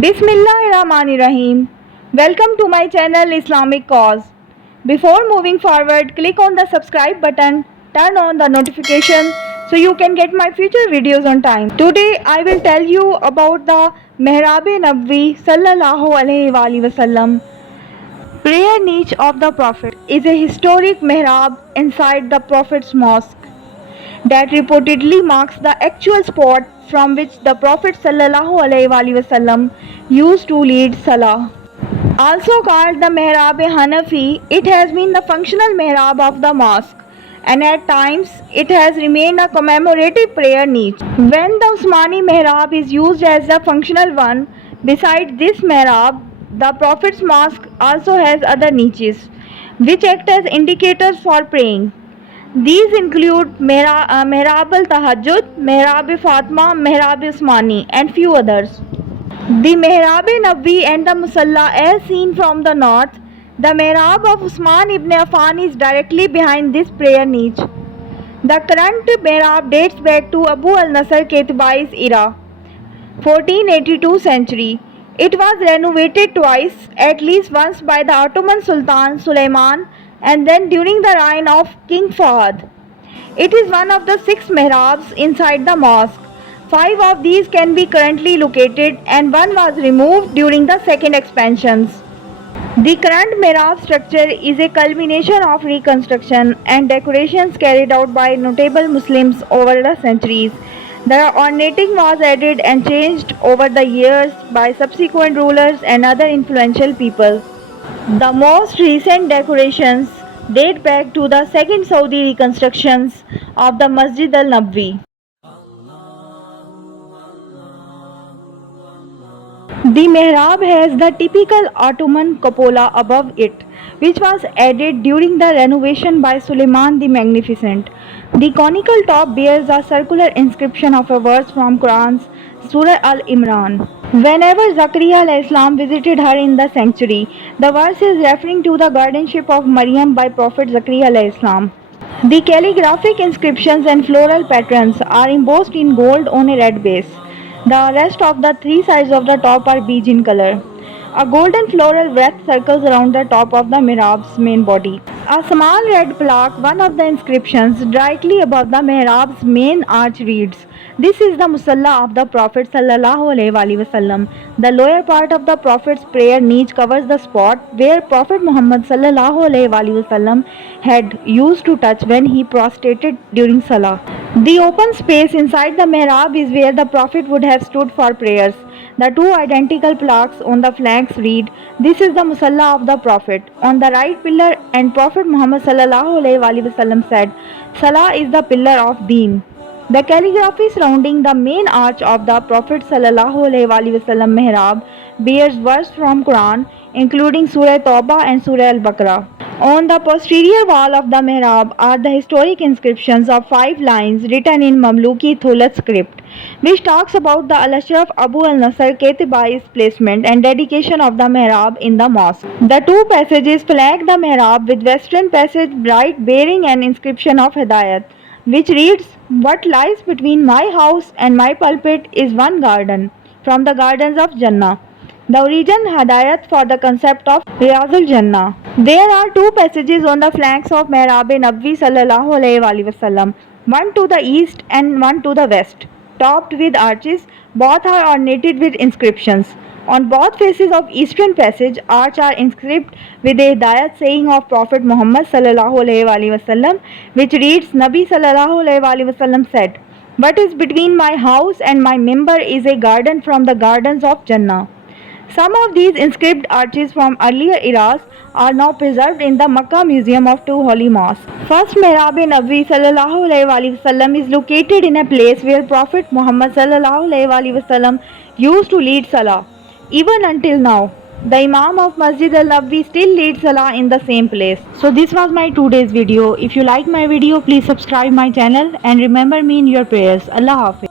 Bismillahirrahmanirrahim. Welcome to my channel Islamic Cause. Before moving forward, click on the subscribe button, turn on the notification so you can get my future videos on time. Today I will tell you about the Mihrab-e-Nabwi sallallahu alaihi wasallam. Prayer niche of the Prophet is a historic mihrab inside the Prophet's mosque that reportedly marks the actual spot from which the Prophet sallallahu alaihi wasallam used to lead salah. Also called the Mihrab-e-Hanafi, it has been the functional mihrab of the mosque, and at times it has remained a commemorative prayer niche. When the Usmani mihrab is used as the functional one, besides this mihrab, the Prophet's mosque also has other niches, which act as indicators for praying. These include Mihrab al-Tahajjud, Mihrab-e-Fatima, Mihrab-e-Usmani, and few others. The Mihrab-e-Nabwi and the Musalla, as seen from the north, the Mihrab of Usman ibn Affan is directly behind this prayer niche. The current Mihrab dates back to Abu al-Nasr Ketibai's era, 1482 century. It was renovated twice, at least once by the Ottoman Sultan Suleiman and then during the reign of King Fahd. It is one of the 6 mihrabs inside the mosque. 5 of these can be currently located and one was removed during the second expansions. The current mihrab structure is a culmination of reconstruction and decorations carried out by notable Muslims over the centuries. The ornating was added and changed over the years by subsequent rulers and other influential people. The most recent decorations date back to the second Saudi reconstructions of the Masjid al-Nabwi. The mihrab has the typical Ottoman cupola above it, which was added during the renovation by Suleiman the Magnificent. The conical top bears a circular inscription of a verse from Quran's Surah Al-Imran. Whenever Zakaria al-Islam visited her in the sanctuary, the verse is referring to the guardianship of Maryam by Prophet Zakaria al-Islam. The calligraphic inscriptions and floral patterns are embossed in gold on a red base. The rest of the 3 sides of the top are beige in color. A golden floral wreath circles around the top of the mihrab's main body. A small red plaque, one of the inscriptions, directly above the mihrab's main arch reads, "This is the Musalla of the Prophet sallallahu alaihi wasallam." The lower part of the Prophet's prayer niche covers the spot where Prophet Muhammad sallallahu alaihi wasallam had used to touch when he prostrated during salah. The open space inside the mihrab is where the Prophet would have stood for prayers. The 2 identical plaques on the flanks read, "This is the Musalla of the Prophet" on the right pillar, and Prophet Muhammad sallallahu alaihi wasallam said, "Salah is the pillar of Deen." The calligraphy surrounding the main arch of the Prophet sallallahu alaihi wasallam mihrab bears verse from Quran, including Surah Tawbah and Surah Al-Baqarah. On the posterior wall of the mihrab are the historic inscriptions of 5 lines written in Mamluki Thulat script, which talks about the Al-Ashraf Abu al-Nasr Ketibai's placement and dedication of the mihrab in the mosque. The 2 passages flank the mihrab, with western passage bright bearing an inscription of Hidayat, which reads, "What lies between my house and my pulpit is one garden, from the gardens of Jannah." The origin Hidayat for the concept of Riyazul Jannah. There are 2 passages on the flanks of Mihrab-e-Nabwi sallallahu alaihi wasallam, one to the east and one to the west, topped with arches. Both are ornated with inscriptions. On both faces of eastern passage arch are inscribed with a Hidayat saying of Prophet Muhammad sallallahu alaihi wasallam, which reads, "Nabi sallallahu alaihi wasallam said, 'What is between my house and my mimbar is a garden from the gardens of Jannah.'" Some of these inscribed arches from earlier eras are now preserved in the Makkah Museum of 2 Holy Mosques. First Mihrab-e-Nabwi sallallahu alaihi wasallam is located in a place where Prophet Muhammad sallallahu alaihi wasallam used to lead salah. Even until now, the Imam of Masjid al-Nabwi still leads salah in the same place. So this was my today's video. If you like my video, please subscribe my channel and remember me in your prayers. Allah Hafiz.